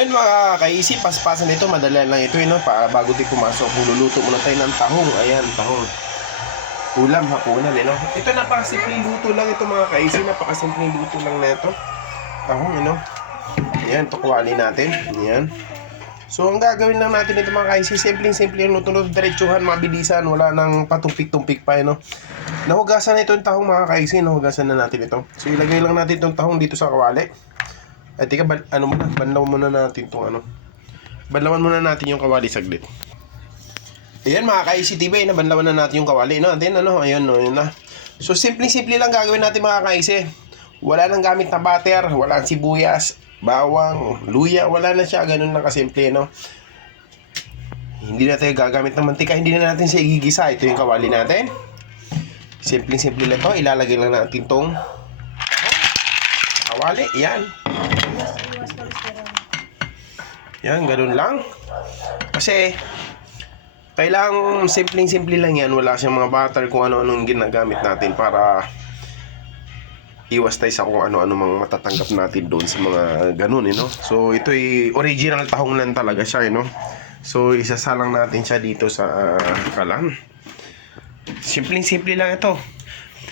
Ayun mga kaisip, paspasan ito, madali lang ito, no? Para bago tayo pumasok, luluto muna tayo ng tahong. Ayan, tahong. Ulam, hapunan, no? Ito napakasimpleng luto lang ito mga kaisip, napakasimpleng luto lang na ito. Tahong, no? Ayan, tukwali natin. Ayan. So, ang gagawin lang natin ito mga kaisip, simpleng-simple yung luto, diretsuhan, mabilisan, wala nang patumpik-tumpik pa, no? Nahugasan na ito yung tahong mga kaisip, nahugasan na natin ito. So, ilagay lang natin itong tahong dito sa kawali. Ay, teka, banlawan muna natin itong ano. Banlawan muna natin yung kawali saglit. Ayan mga ka-ICTV, nabanlawan na natin yung kawali, no? Then, ayun, no, yun na. So, simple-simple lang gagawin natin mga ka-IC. Wala nang gamit na butter, wala nang sibuyas, bawang, luya, wala na siya. Ganun lang kasimple, no? Hindi na tayo gagamit ng mantika, hindi na natin siya igigisa. Ito yung kawali natin. Simple-simple lang to. Ilalagay lang natin tong kawali, yan. Yan, ganun lang. Kasi, kailangan simpleng-simple lang yan. Wala siyang mga butter kung ano-anong ginagamit natin para iwas tayo sa kung ano-ano mga matatanggap natin doon sa mga ganun, no? So, ito ay original tahong lang talaga siya, no? So, isasalang natin siya dito sa kalan. Simpleng-simple lang ito.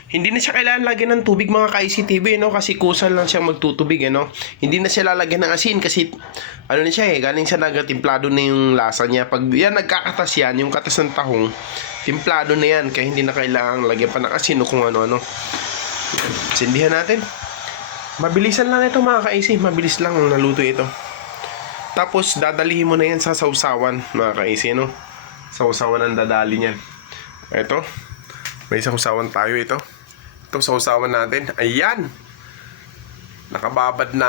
Hindi na siya kailangan lagyan ng tubig mga ka-ICTV, no? Kasi kusal lang siya magtutubig, no? Hindi na siya lalagyan ng asin kasi ano na siya galing siya nagatimplado na yung lasa niya. Pag yan nagkakatas yan, yung katas ng tahong, timplado na yan. Kaya hindi na kailangan lagyan pa ng asin o kung ano-ano. Sindihan natin. Mabilisan lang ito mga ka-IC. Mabilis lang naluto ito. Tapos dadalihin mo na yan sa sausawan mga ka-IC, no? Sausawan ang dadali niyan. Ito. May sausawan tayo ito. Ito sausawan natin. Ayan. Nakababad na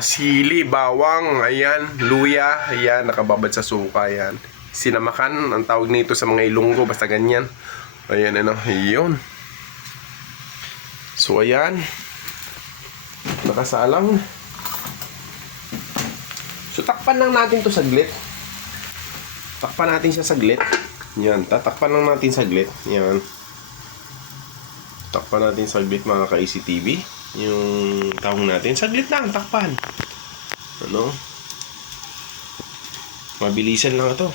sili, bawang, ayan, luya, ayan, nakababad sa suka, ayan. Sinamakan, ang tawag nito sa mga Ilonggo, basta ganyan. Ayan, ayun. So, ayan. Nakasalang. So, takpan lang natin to saglit. Takpan natin siya saglit. Yan, tatakpan lang natin saglit. Yan. Takpan natin saglit mga ka-ICTV. Yung tahong natin. Saglit lang, takpan. Ano? Mabilisan lang ito.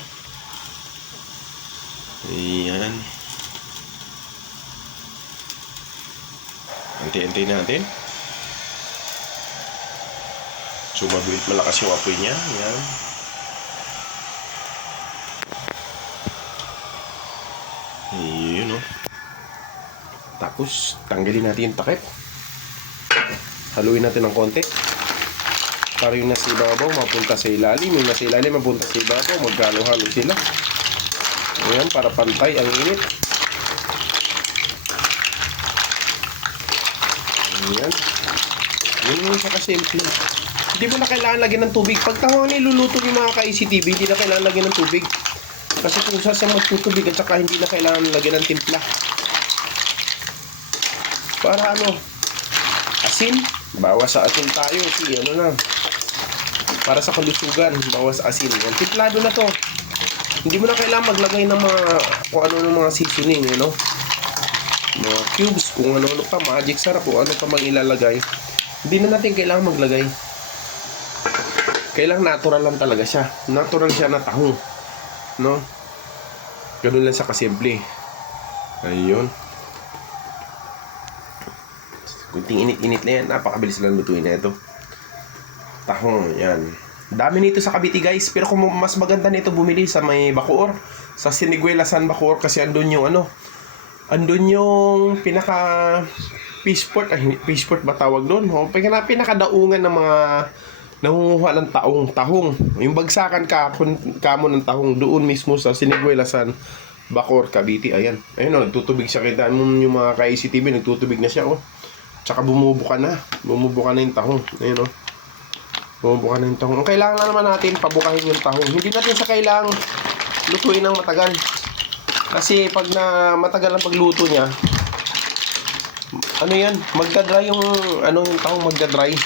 Ayan. Antay-antay natin. So, malakas yung apoy niya. Ayan. Ayun, no? Tapos, tanggalin natin yung takip. Haluin natin ng konti. Para yung nasa ibabaw, mapunta sa ilalim. Yung nasa ilalim, mapunta sa ibabaw. Magkalo-halo sila. Ayan, para pantay ang init. Ayan. Yun yung siya kasimple. Hindi mo na kailangan lagyan ng tubig. Pag tahong niluluto yung mga ka-ICTV, hindi na kailangan lagyan ng tubig. Kasi kung saan magtutubig at saka hindi na kailangan lagyan ng timpla. Para ano, asin, bawas sa asin tayo. Ano na, para sa kalusugan, bawas asin. Yan, timplado na to. Hindi mo na kailangan maglagay ng mga, kung ano ng mga seasoning, you know? Mga cubes, kung ano pa, magic sarap, kung ano pa mang ilalagay. Hindi na natin kailangan maglagay. Kailangan natural lang talaga siya. Natural siya na tahong. No? Ganun lang sa kasimple. Ayun. Kunting init-init na yan. Napakabilis lang lutuin na ito. Tahong, yan. Dami nito sa Cavite guys. Pero kung mas maganda nito bumili sa may Bacoor. Sa Siniguelasan Bacoor. Kasi andun yung andun yung pinaka fishport. Fishport ba tawag doon? O, pinakadaungan ng mga nangunguha ng tahong. Yung bagsakan kamo ng tahong doon mismo sa Siniguelasan Bacoor, Cavite. Ayan. Ayun o, nagtutubig siya. Kita mo yung mga ka-ICTV, nagtutubig na siya o. Tsaka bumubuka na. Bumubuka na yung tahong. Ayun o. Bumubuka na yung tahong. Ang kailangan naman natin, pabukahin yung tahong. Hindi natin sa kailangang lutuin ng matagal. Kasi pag na matagal ang pagluto niya, ano yan, magdadry yung tahong magdadry.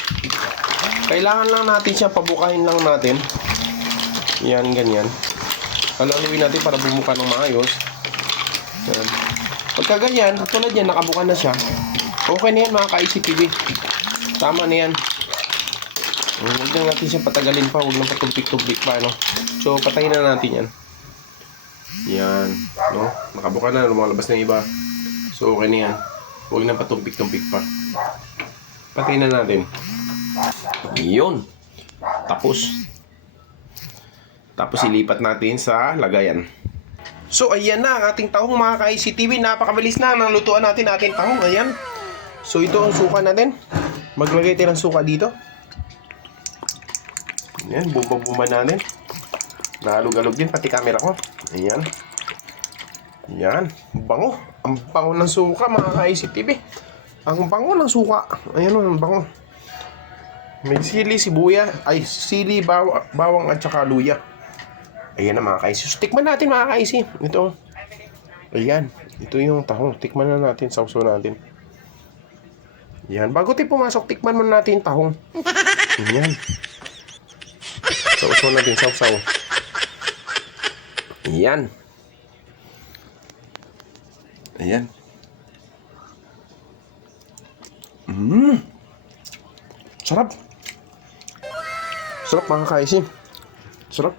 Kailangan lang natin siya, pabukahin lang natin. Yan, ganyan. Haluin natin para bumuka ng maayos. Yan. Pagka ganyan, tulad yan, nakabuka na siya. Okay na yan mga ka-ICTV. Tama na yan. Huwag na natin siya patagalin pa, huwag na patumpik-tumpik pa, no? So, patayin na natin yan. Yan, no? Nakabuka na, lumalabas na yung iba. So, okay na yan. Huwag na patumpik-tumpik pa. Patayin na natin. Yun. Tapos ilipat natin sa lagayan. So, ayan na ang ating tahong mga ka-ICTV. Napakabilis na ng lutuan natin ating tahong. Ayan. So, ito ang suka natin. Maglagay tayo ng suka dito. Ayan, bumba natin. Nalug-alug din pati camera ko. Ayan. Ayan. Bango. Ang bango ng suka mga ka-ICTV. Ang bango ng suka. Ayan o, ang bango. May sili, sibuya. Ay, sili, bawang at saka luya. Ayan na mga ka-IC. So, tikman natin mga ka-IC. Ito. Ayan. Ito yung tahong. Tikman na natin. Sausaw natin. Ayan. Bago tayo pumasok, tikman muna natin yung tahong. Ayan. Sausaw natin. Sausaw. Ayan. Ayan. Sarap. Sarap mga ka-IC. Sarap.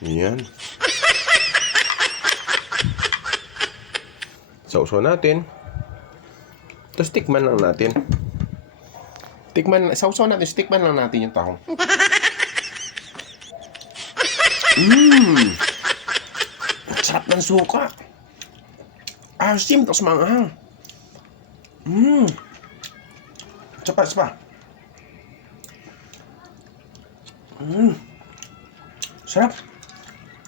Ayan. Sausaw natin. Tapos tikman lang natin. Sausaw natin. Tikman lang natin yung tahong. Sarap ng suka. Asim, tapos manghang. Sapa. Sarap.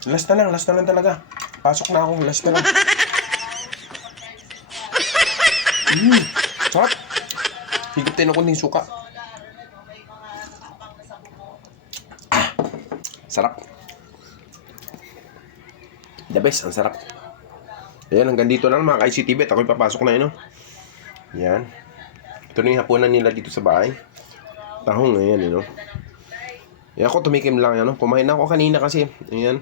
Last na lang talaga. Pasok na ako, last na lang. Sarap. Higit tayo na kunting suka. Sarap. The best, ang sarap. Ayan, hanggang dito na lang mga ka-ICTV. At ako'y papasok na yun, no? Ayan. Ito na yung hapunan nila dito sa bahay. Tahong, ayan, no? Ayan, ako tumikim lang, no? Kumain ako kanina kasi. Ayan.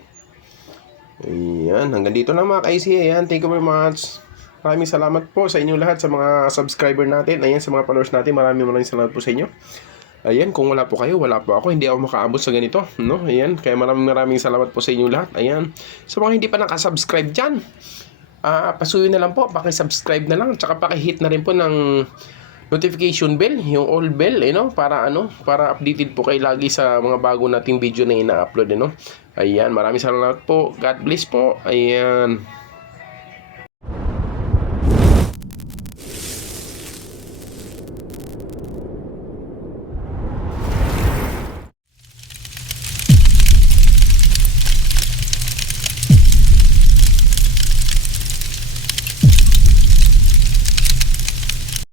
Ayan, hanggang dito na mga ka-IC. Ayan, thank you very much. Maraming salamat po sa inyo lahat, sa mga subscriber natin. Ayan, sa mga followers natin. Maraming salamat po sa inyo. Ayan, kung wala po kayo, wala po ako. Hindi ako makaabot sa ganito, no? Ayan, kaya maraming salamat po sa inyo lahat. Ayan, sa mga hindi pa nakasubscribe dyan, pasuyo na lang po, paki-subscribe na lang, tsaka paki-hit na rin po ng notification bell, yung all bell, para updated po kayo lagi sa mga bago nating video na ina-upload, Ayan, maraming salamat po. God bless po. Ayan.